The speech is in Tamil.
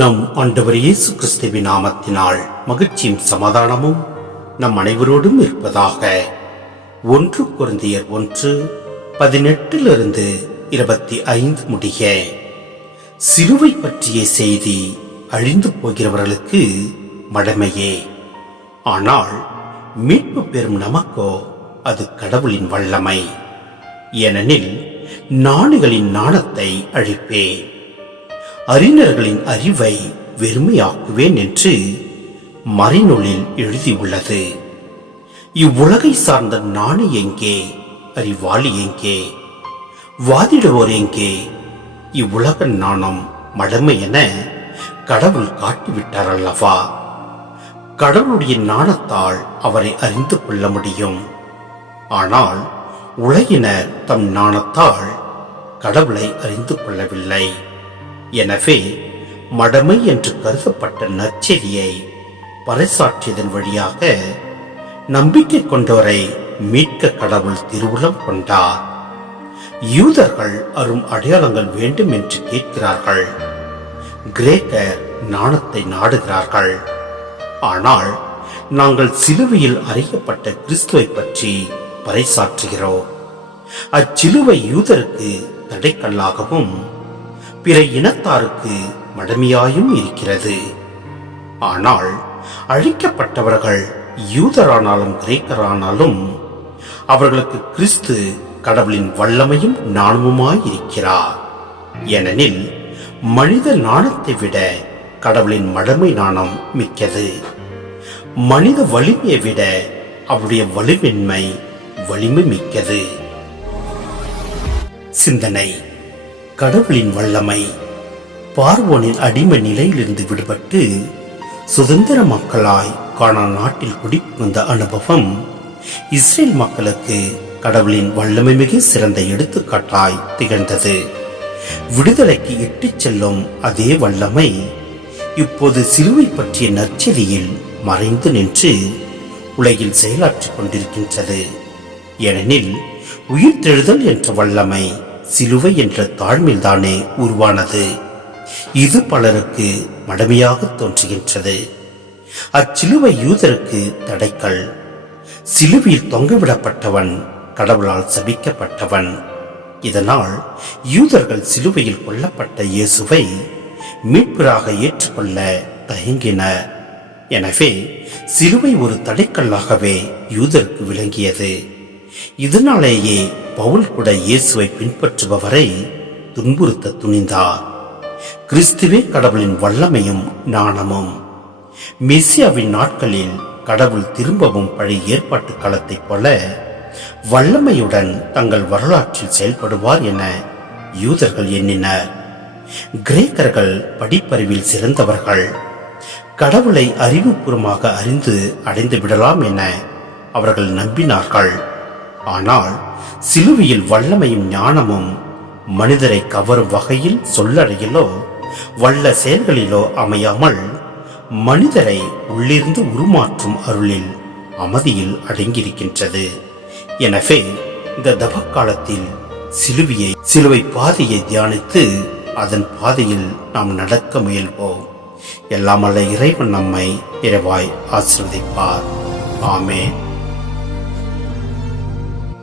நம் ஆண்டவர் இயேசு கிறிஸ்துவின் நாமத்தினால் மகிழ்ச்சியும் சமாதானமும் நம் அனைவரோடும் இருப்பதாக. 1 கொரிந்தியர் 1:18-25 முடிய. சிலுவை பற்றிய செய்தி அழிந்து போகிறவர்களுக்கு மடமையே, ஆனால் மீட்பு பெறும் நமக்கோ அது கடவுளின் வல்லமை. ஏனெனில் ஞானிகளின் ஞானத்தை அழிப்பேன், அறிஞர்களின் அறிவை வெறுமையாக்குவேன் என்று மறைநூலில் எழுதியுள்ளது. இவ்வுலகை சார்ந்த ஞானி எங்கே? அறிவாளி எங்கே? வாதிடுவோர் எங்கே? இவ்வுலக ஞானம் மடமை என கடவுள் காட்டிவிட்டார் அல்லவா? கடவுளுடைய ஞானத்தால் அவரை அறிந்து கொள்ள முடியும். ஆனால் உலகினர் தம் ஞானத்தால் கடவுளை அறிந்து கொள்ளவில்லை. எனவே மடமை என்று கருதப்பட்ட நற்செய்தியை பறைசாற்றியதன் வழியாக நம்பிக்கை கொண்டோரை மீட்க கடவுள் திருவுளம் கொண்டார். யூதர்கள் அரும் அடையாளங்கள் வேண்டும் என்று கேட்கிறார்கள், கிரேக்கர் ஞானத்தை நாடுகிறார்கள். ஆனால் நாங்கள் சிலுவையில் அறையப்பட்ட கிறிஸ்துவை பற்றி பறைசாற்றுகிறோம். அச்சிலுவை யூதருக்கு தடைக்கல்லாகவும் பிற இனத்தாருக்கு மடமையாயும் இருக்கிறது. ஆனால் அழிக்கப்பட்டவர்கள் யூதரானாலும் கிரேக்கரானாலும் அவர்களுக்கு கிறிஸ்து கடவுளின் வல்லமையும் ஞானமுமாயிருக்கிறார். ஏனெனில் மனித ஞானத்தை விட கடவுளின் மடமை ஞானம் மிக்கது. மனித வலிமையை விட அவருடைய வலிமின்மை வலிமை மிக்கது. சிந்தனை. கடவுளின் வல்லமை. பார்வோனின் அடிமை நிலையிலிருந்து விடுபட்டு சுதந்திர மக்களாய் கானான் நாட்டில் குடிபுகுந்த அனுபவம் இஸ்ரேல் மக்களுக்கு கடவுளின் வல்லமை மிக சிறந்த எடுத்துக்காட்டாய் திகழ்ந்தது. விடுதலைக்கு இட்டுச் செல்லும் அதே வல்லமை இப்போது சிலுவை பற்றிய நற்செய்தியில் மறைந்து நின்று உலகில் செயலாற்றிக் கொண்டிருக்கின்றது. ஏனெனில் உயிர்த்தெழுதல் என்ற வல்லமை சிலுவை என்ற தாழ்மையில்தானே உருவானது. இது பலருக்கு மடமையாக தோன்றுகின்றது. அச்சிலுவை யூதருக்கு தடைக்கல். சிலுவையில் தொங்கவிடப்பட்டவன் கடவுளால் சபிக்கப்பட்டவன். இதனால் யூதர்கள் சிலுவையில் கொல்லப்பட்ட இயேசுவை மீட்பராக ஏற்றுக்கொள்ள தயங்கினர். எனவே சிலுவை ஒரு தடைக்கல்லாகவே யூதருக்கு விளங்கியது. இதனாலேயே பவுல் கூட இயேசுவை பின்பற்றுபவரை துன்புறுத்த துணிந்தார். கிறிஸ்துவே கடவுளின் வல்லமையும் ஞானமும். மெசியாவின் நாட்களில் கடவுள் திரும்பவும் பழைய ஏற்பாட்டு காலத்தைப் போல வல்லமையுடன் தங்கள் வரலாற்றில் செயல்படுவார் என யூதர்கள் எண்ணினர். கிரேக்கர்கள் படிப்பறிவில் சிறந்தவர்கள். கடவுளை அறிவுபூர்வமாக அறிந்து அடைந்து விடலாம் என அவர்கள் நம்பினார்கள். ஆனால் சிலுவையில் வல்லமையும் ஞானமும் மனிதரை கவரும் வகையில் சொல்லறையிலோ வல்ல செயல்களிலோ அமையாமல் மனிதரை உள்ளிருந்து உருமாற்றும் அருளில் அமைதியில் அடங்கியிருக்கின்றது. எனவே இந்த தபக்காலத்தில் சிலுவை பாதையை தியானித்து அதன் பாதையில் நாம் நடக்க முயல்வோம். எல்லாம் அல்ல இறைவன் நம்மை இறைவாய் ஆசீர்வதிப்பார். ஆமென்.